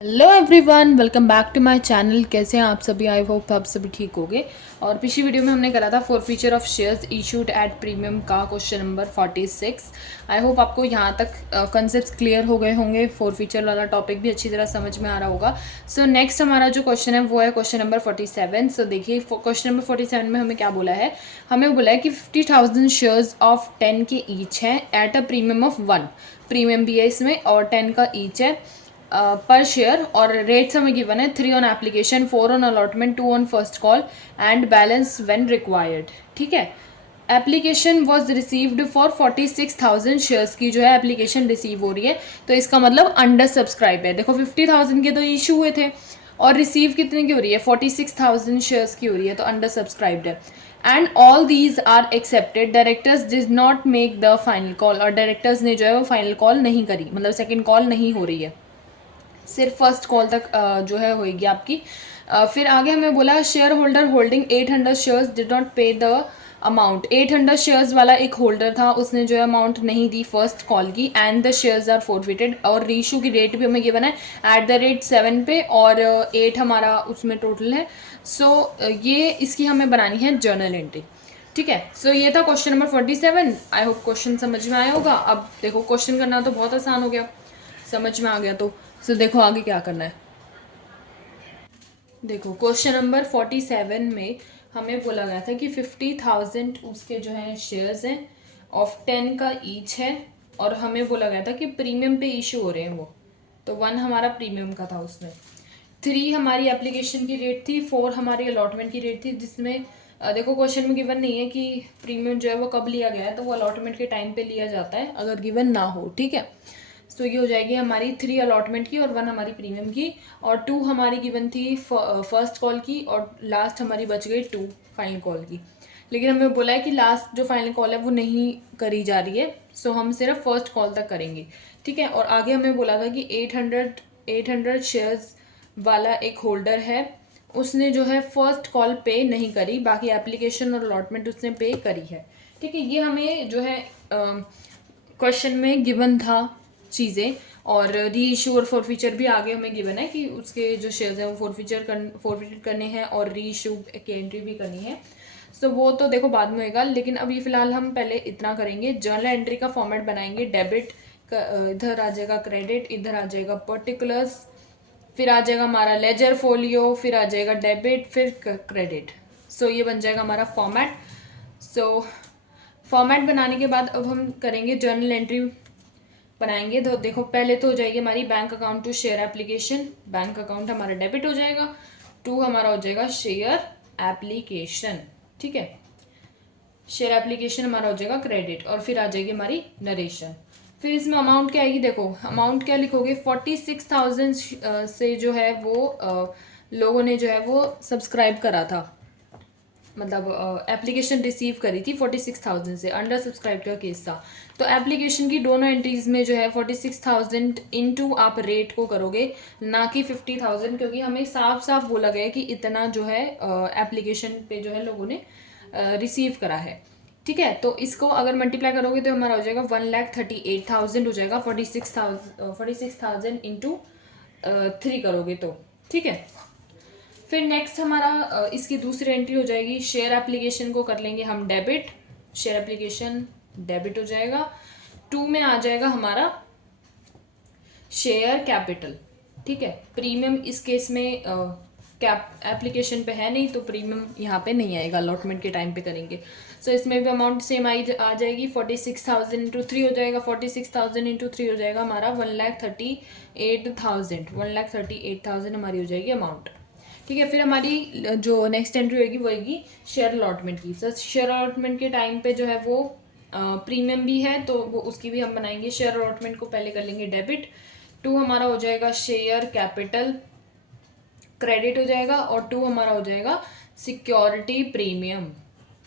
Hello everyone, welcome back to my channel. कैसे हैं आप सभी? आई होप आप सभी ठीक होंगे। और पिछली वीडियो में हमने करा था for feature of shares issued at premium का क्वेश्चन नंबर 46। आई होप आपको यहाँ तक कंसेप्ट क्लियर हो गए होंगे। फॉर फीचर वाला टॉपिक भी अच्छी तरह समझ में आ रहा होगा। सो नेक्स्ट हमारा जो क्वेश्चन है वो है क्वेश्चन नंबर 47। सो देखिए क्वेश्चन नंबर 47 में हमें क्या बोला है। हमें बोला है कि 50,000 शेयर्स ऑफ 10 के ईच हैं at a premium of 1। Premium भी है इसमें और 10 का ईच है पर शेयर। और रेट्स हमें गिवन है 3 on application, 4 on allotment, 2 on first call and balance when required. ठीक है। Application was received for 46,000 shares की जो है एप्लीकेशन रिसीव हो रही है। तो इसका मतलब अंडर सब्सक्राइब है। देखो 50,000 के तो इशू हुए थे और रिसीव कितने की हो रही है? 46,000 शेयर्स की हो रही है, तो अंडर सब्सक्राइब्ड है। And all these are accepted, directors does not make the final call. और डायरेक्टर्स ने जो है वो फाइनल कॉल नहीं करी, मतलब सेकेंड कॉल नहीं हो रही है, सिर्फ फर्स्ट कॉल तक जो है होएगी आपकी। फिर आगे हमें बोला share holder holding 800 shares did not pay the amount. 800 shares वाला एक होल्डर था, उसने जो है अमाउंट नहीं दी फर्स्ट कॉल की and the shares are forfeited. और रीशू की रेट भी हमें गिवन है एट द रेट 7 पे और 8 हमारा उसमें टोटल है। सो ये इसकी हमें बनानी है जर्नल एंट्री। ठीक है। सो ये था question number 47। I hope question समझ में आया होगा। अब देखो क्वेश्चन करना तो बहुत आसान हो गया, समझ में आ गया तो। सो देखो आगे क्या करना है। देखो क्वेश्चन नंबर 47 में हमें बोला गया था कि 50,000 उसके जो है शेयर्स हैं ऑफ 10 का ईच है। और हमें बोला गया था कि प्रीमियम पे इशू हो रहे हैं वो। तो 1 हमारा प्रीमियम का था, उसमें 3 हमारी एप्लीकेशन की रेट थी, 4 हमारी अलॉटमेंट की रेट थी। जिसमें देखो क्वेश्चन में गिवन नहीं है कि प्रीमियम जो है वो कब लिया गया है, तो वो अलॉटमेंट के टाइम पे लिया जाता है अगर गिवन ना हो। ठीक है। तो ये हो जाएगी हमारी 3 अलॉटमेंट की और 1 हमारी प्रीमियम की और 2 हमारी गिवन थी फर्स्ट कॉल की और लास्ट हमारी बच गई 2 फाइनल कॉल की। लेकिन हमें बोला है कि लास्ट जो फाइनल कॉल है वो नहीं करी जा रही है, सो हम सिर्फ फर्स्ट कॉल तक करेंगे। ठीक है। और आगे हमें बोला था कि 800 शेयर्स वाला एक होल्डर है, उसने जो है फर्स्ट कॉल पे नहीं करी, बाकी एप्लीकेशन और अलॉटमेंट उसने पे करी है। ठीक है। ये हमें जो है क्वेश्चन में गिवन था चीज़ें। और री इशू और फॉरफीचर भी आगे हमें गिवन है कि उसके जो शेयर्स हैं वो फॉरफीचर करने हैं और री इशू की एंट्री भी करनी है। सो वो तो देखो बाद में होएगा, लेकिन अभी फिलहाल हम पहले इतना करेंगे। जर्नल एंट्री का फॉर्मेट बनाएंगे। डेबिट इधर आ जाएगा, क्रेडिट इधर आ जाएगा, पर्टिकुलर्स फिर आ जाएगा हमारा लेजर फोलियो, फिर आ जाएगा डेबिट, फिर क्रेडिट। सो ये बन जाएगा हमारा फॉर्मेट। सो फॉर्मेट बनाने के बाद अब हम करेंगे जर्नल एंट्री बनाएंगे। तो देखो पहले तो हो जाएगी हमारी bank account to share application, bank account हमारा डेबिट हो जाएगा। 2 हमारा हो जाएगा शेयर एप्लीकेशन। ठीक है। शेयर एप्लीकेशन हमारा हो जाएगा क्रेडिट और फिर आ जाएगी हमारी नरेशन। फिर इसमें अमाउंट क्या आएगी? देखो अमाउंट क्या लिखोगे, 46,000 से जो है वो लोगों ने जो है वो सब्सक्राइब करा था, मतलब एप्लीकेशन रिसीव करी थी 46,000 से, अंडर सब्सक्राइब का केस था। तो एप्लीकेशन की दोनों एंट्रीज में जो है 46,000 इंटू आप रेट को करोगे, ना कि 50,000, क्योंकि हमें साफ साफ बोला गया कि इतना जो है एप्लीकेशन पे जो है लोगों ने रिसीव करा है। ठीक है। तो इसको अगर मल्टीप्लाई करोगे तो हमारा हो जाएगा 1,38,000 हो जाएगा। 46,000 इंटू 3 करोगे तो। ठीक है। फिर नेक्स्ट हमारा इसकी दूसरी एंट्री हो जाएगी, शेयर एप्लीकेशन को कर लेंगे हम डेबिट। शेयर एप्लीकेशन डेबिट हो जाएगा। 2 में आ जाएगा हमारा शेयर कैपिटल। ठीक है। प्रीमियम इस केस में कैप एप्लीकेशन पे है नहीं, तो प्रीमियम यहाँ पे नहीं आएगा, अलॉटमेंट के टाइम पे करेंगे। सो इसमें भी अमाउंट सेम आ जाएगी। 46,000 इंटू 3 हो जाएगा। 46,000 इंटू 3 हो जाएगा हमारा 1,38,000। 1,38,000 हमारी हो जाएगी अमाउंट। ठीक है। फिर हमारी जो नेक्स्ट एंट्री होगी वो होगी शेयर अलॉटमेंट की। सर शेयर अलॉटमेंट के टाइम पे जो है वो प्रीमियम भी है, तो वो उसकी भी हम बनाएंगे। शेयर अलॉटमेंट को पहले कर लेंगे डेबिट। 2 हमारा हो जाएगा शेयर कैपिटल, क्रेडिट हो जाएगा। और 2 हमारा हो जाएगा सिक्योरिटी प्रीमियम।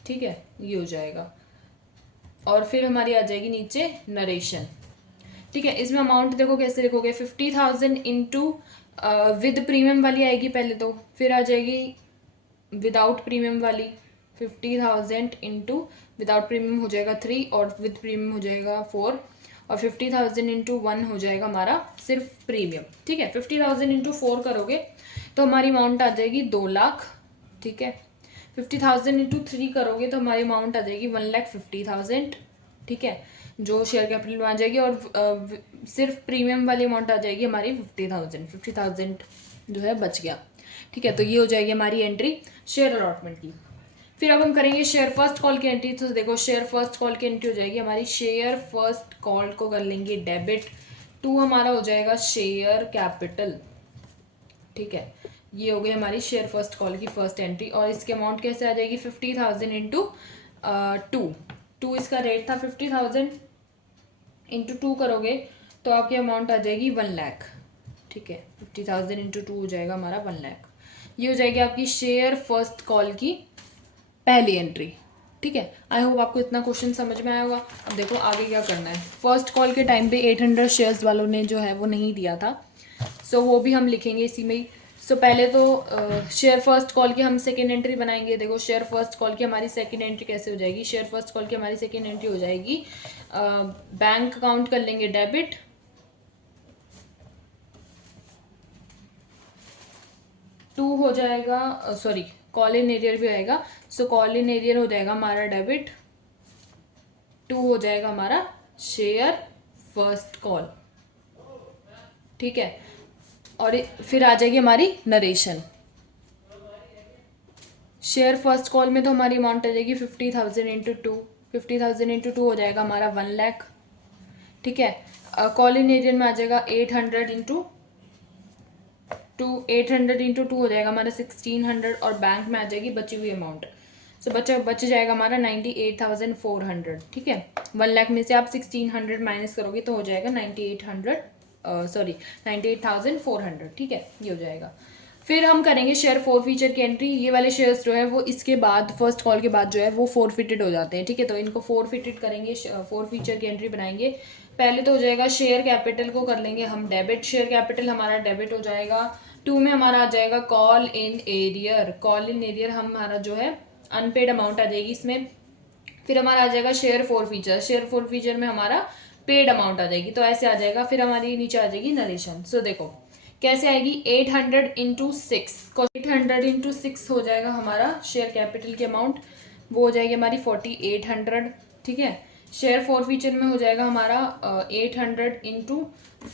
ठीक है, ये हो जाएगा। और फिर हमारी आ जाएगी नीचे नरेशन। ठीक है। इसमें अमाउंट देखो कैसे लिखोगे, 50,000 इंटू विद प्रीमियम वाली आएगी पहले तो, फिर आ जाएगी विदाउट प्रीमियम वाली। 50,000 इंटू विदाउट प्रीमियम हो जाएगा 3 और विद प्रीमियम हो जाएगा 4। और 50,000 इंटू 1 हो जाएगा हमारा सिर्फ प्रीमियम। ठीक है, 50,000 इंटू 4 करोगे तो हमारी अमाउंट आ जाएगी 2 लाख। ठीक है, 50,000 इंटू 3 करोगे तो हमारी अमाउंट आ जाएगी 1,50,000। ठीक है, जो शेयर कैपिटल में आ जाएगी, और सिर्फ प्रीमियम वाली अमाउंट आ जाएगी हमारी 50,000 जो है बच गया। ठीक है, तो ये हो जाएगी हमारी एंट्री शेयर अलॉटमेंट की। फिर अब हम करेंगे शेयर फर्स्ट कॉल की एंट्री। तो देखो शेयर फर्स्ट कॉल की एंट्री हो जाएगी हमारी, शेयर फर्स्ट कॉल को कर लेंगे डेबिट, टू हमारा हो जाएगा शेयर कैपिटल। ठीक है, ये हो गई हमारी शेयर फर्स्ट कॉल की फर्स्ट एंट्री। और इसकी अमाउंट कैसे आ जाएगी, 50,000 इंटू 2 इसका रेट था 50,000 इंटू 2 करोगे तो आपकी अमाउंट आ जाएगी 1 लाख। ठीक है, 50,000 इंटू 2 हो जाएगा हमारा 1 लाख। ये हो जाएगी आपकी शेयर फर्स्ट कॉल की पहली एंट्री। ठीक है, आई होप आपको इतना क्वेश्चन समझ में आया होगा। अब देखो आगे क्या करना है। फर्स्ट कॉल के टाइम पे 800 शेयर्स वालों ने जो है वो नहीं दिया था, सो वो भी हम लिखेंगे इसी में ही। सो पहले तो शेयर फर्स्ट कॉल की हम सेकेंड एंट्री बनाएंगे। देखो शेयर फर्स्ट कॉल की हमारी सेकेंड एंट्री कैसे हो जाएगी, शेयर फर्स्ट कॉल की हमारी सेकेंड एंट्री हो जाएगी, बैंक अकाउंट कर लेंगे डेबिट, टू हो जाएगा, सॉरी कॉल इन एरियर भी आएगा, सो कॉल इन एरियर हो जाएगा हमारा डेबिट, टू हो जाएगा हमारा शेयर फर्स्ट कॉल। ठीक है, और फिर आ जाएगी हमारी नरेशन। शेयर फर्स्ट कॉल में तो हमारी अमाउंट आ जाएगी 50,000 इंटू 2, 50,000 इंटू 2 हो जाएगा हमारा 1 लाख। ठीक है, कॉल इन एरियर में आ जाएगा 800 इंटू 2, 800 इंटू 2 हो जाएगा हमारा 1600, और बैंक में आ जाएगी बची हुई अमाउंट। सो बच जाएगा हमारा 98,400। ठीक है, 1 लाख में से आप 1600 माइनस करोगे तो हो जाएगा 98,400। ठीक है, ये हो जाएगा। फिर हम करेंगे शेयर फोर फीचर की एंट्री। ये वाले शेयर्स जो है वो इसके बाद फर्स्ट कॉल के बाद जो है वो फोरफिटेड हो जाते हैं। ठीक है, तो इनको फोरफिटेड करेंगे, फोर फीचर की एंट्री बनाएंगे। पहले तो हो जाएगा शेयर कैपिटल को कर लेंगे हम डेबिट, शेयर कैपिटल हमारा डेबिट हो जाएगा। 2 में हमारा आ जाएगा call in arrear, call in arrear हमारा जो है अनपेड अमाउंट आ जाएगी इसमें। फिर हमारा आ जाएगा share four feature, share four feature में हमारा पेड अमाउंट आ जाएगी, तो ऐसे आ जाएगा। फिर हमारी नीचे आ जाएगी नरेशन। सो देखो कैसे आएगी, 800 इंटू 6, 800 इंटू 6 हो जाएगा हमारा शेयर कैपिटल की अमाउंट, वो हो जाएगी हमारी 4800। ठीक है, शेयर फोर फीचर में हो जाएगा हमारा 800 इंटू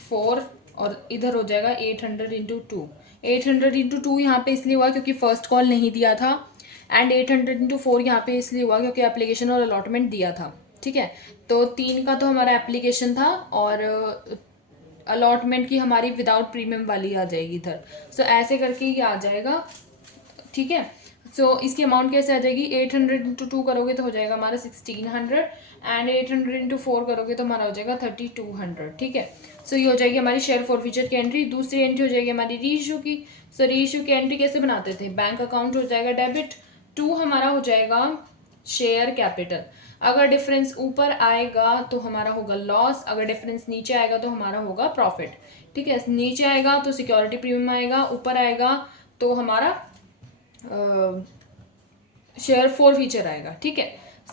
4, और इधर हो जाएगा 800 इंटू 2। 800 इंटू 2 यहाँ पे इसलिए हुआ क्योंकि फर्स्ट कॉल नहीं दिया था, एंड 800 इंटू 4 यहाँ पे इसलिए हुआ क्योंकि एप्लीकेशन और अलॉटमेंट दिया था। ठीक है, तो 3 का तो हमारा एप्लीकेशन था, और अलॉटमेंट की हमारी विदाउट प्रीमियम वाली आ जाएगी इधर। सो ऐसे करके ये आ जाएगा। ठीक है, सो इसकी अमाउंट कैसे आ जाएगी, 800 इंटू 2 करोगे तो हो जाएगा हमारा 1600, एंड 800 इंटू 4 करोगे तो हमारा हो जाएगा 3200। ठीक है, सो ये हो जाएगी हमारी शेयर फोर फीचर की एंट्री। दूसरी एंट्री हो जाएगी हमारी रीइश्यू की। सो रीइश्यू की एंट्री कैसे बनाते थे, बैंक अकाउंट हो जाएगा डेबिट, 2 हमारा हो जाएगा शेयर कैपिटल। अगर डिफरेंस ऊपर आएगा तो हमारा होगा लॉस, अगर डिफरेंस नीचे आएगा तो हमारा होगा प्रॉफिट। ठीक है, नीचे आएगा तो सिक्योरिटी प्रीमियम आएगा, ऊपर आएगा तो हमारा शेयर फोर फीचर आएगा। ठीक है,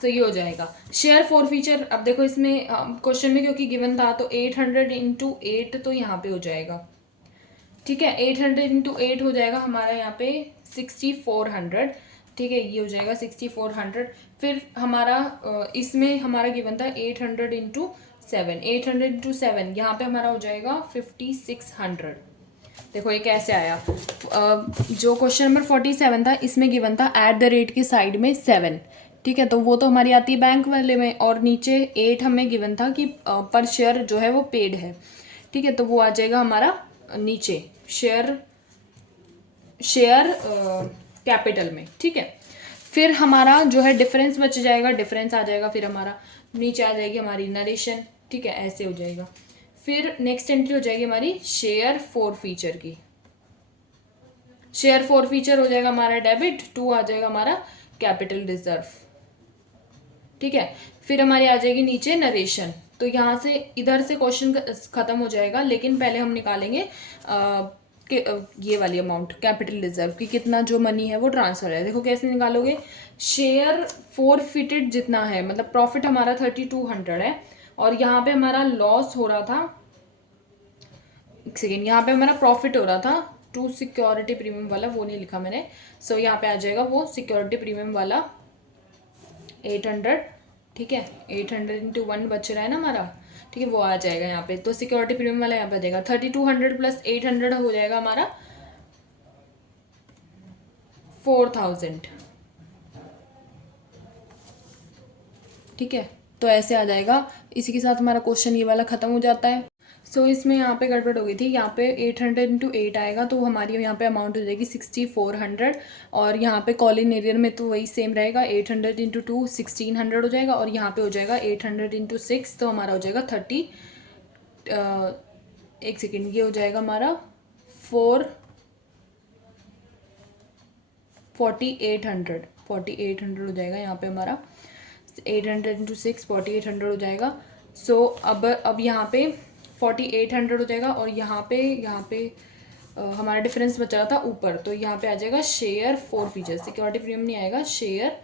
तो ये हो जाएगा शेयर फोर फीचर। अब देखो इसमें क्वेश्चन में क्योंकि गिवन था तो 800 इंटू 8 तो यहाँ पे हो जाएगा। ठीक है, 800 इंटू 8 हो जाएगा हमारा यहाँ पे 6400। ठीक है, ये हो जाएगा 6400। फिर हमारा इसमें हमारा गिवन था 800 इंटू 7, 800 इंटू 7 यहाँ पे हमारा हो जाएगा 5600। देखो ये कैसे आया, जो क्वेश्चन नंबर 47 था इसमें गिवन था एट द रेट की साइड में 7। ठीक है, तो वो तो हमारी आती है बैंक वाले में, और नीचे 8 हमें गिवन था कि पर शेयर जो है वो पेड है। ठीक है, तो वो आ जाएगा हमारा नीचे शेयर कैपिटल में। ठीक है, फिर हमारा जो है डिफरेंस बच जाएगा, डिफरेंस आ जाएगा, फिर हमारा नीचे आ जाएगी हमारी नरेशन। ठीक है, ऐसे हो जाएगा। फिर नेक्स्ट एंट्री हो जाएगी हमारी शेयर फोर फीचर की। शेयर फोर फीचर हो जाएगा हमारा डेबिट, 2 आ जाएगा हमारा कैपिटल रिजर्व। ठीक है, फिर हमारी आ जाएगी नीचे नरेशन। तो यहाँ से इधर से क्वेश्चन खत्म हो जाएगा, लेकिन पहले हम निकालेंगे ये वाली अमाउंट कैपिटल रिजर्व की, कितना जो मनी है वो ट्रांसफर है। देखो कैसे निकालोगे, शेयर फोर फिटेड जितना है, मतलब प्रॉफिट हमारा 3200 है, और यहाँ पे हमारा लॉस हो रहा था, एक सेकेंड, यहाँ पे हमारा प्रॉफिट हो रहा था टू सिक्योरिटी प्रीमियम वाला, वो नहीं लिखा मैंने। सो यहाँ पे आ जाएगा वो सिक्योरिटी प्रीमियम वाला 800, ठीक है, 800 इंटू 1 बच रहा है ना हमारा, ठीक है, वो आ जाएगा यहाँ पे। तो सिक्योरिटी प्रीमियम वाला यहाँ पे आ जाएगा 3200 प्लस 800 हो जाएगा हमारा 4000, ठीक है। तो ऐसे आ जाएगा। इसी के साथ हमारा क्वेश्चन ये वाला ख़त्म हो जाता है। सो इसमें यहाँ पे गड़बड़ हो गई थी, यहाँ पे 800 इंटू 8 आएगा तो हमारी यहाँ पे अमाउंट हो जाएगी 6400, और यहाँ पे कॉलिन एरियर में तो वही सेम रहेगा, 800 इंटू 2 1600 हो जाएगा, और यहाँ पे हो जाएगा 800 इंटू 6 तो हमारा हो जाएगा 30, एक सेकेंड, ये हो जाएगा हमारा 4800 हो जाएगा यहाँ पे हमारा, 800 इंटू 6 4800 हो जाएगा। सो अब यहाँ पे 4800 हो जाएगा, और यहाँ पे हमारा डिफरेंस बचा रहा था ऊपर, तो यहाँ पे आ जाएगा शेयर 4 फीचर, सिक्योरिटी प्रीमियम नहीं आएगा, शेयर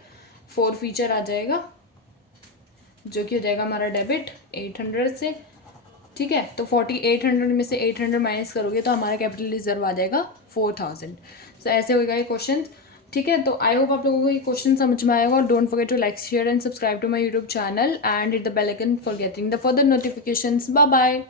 4 फीचर आ जाएगा, जो कि हो जाएगा हमारा डेबिट 800 से, ठीक है। तो 4800 में से 800 माइनस करोगे तो हमारा कैपिटल रिजर्व आ जाएगा 4000। सो ऐसे होगा ये क्वेश्चन, ठीक है। तो आई होप आप लोगों को ये क्वेश्चन समझ में आएगा, और don't forget to like share and subscribe to my YouTube channel and hit the bell icon for getting the further notifications. Bye bye.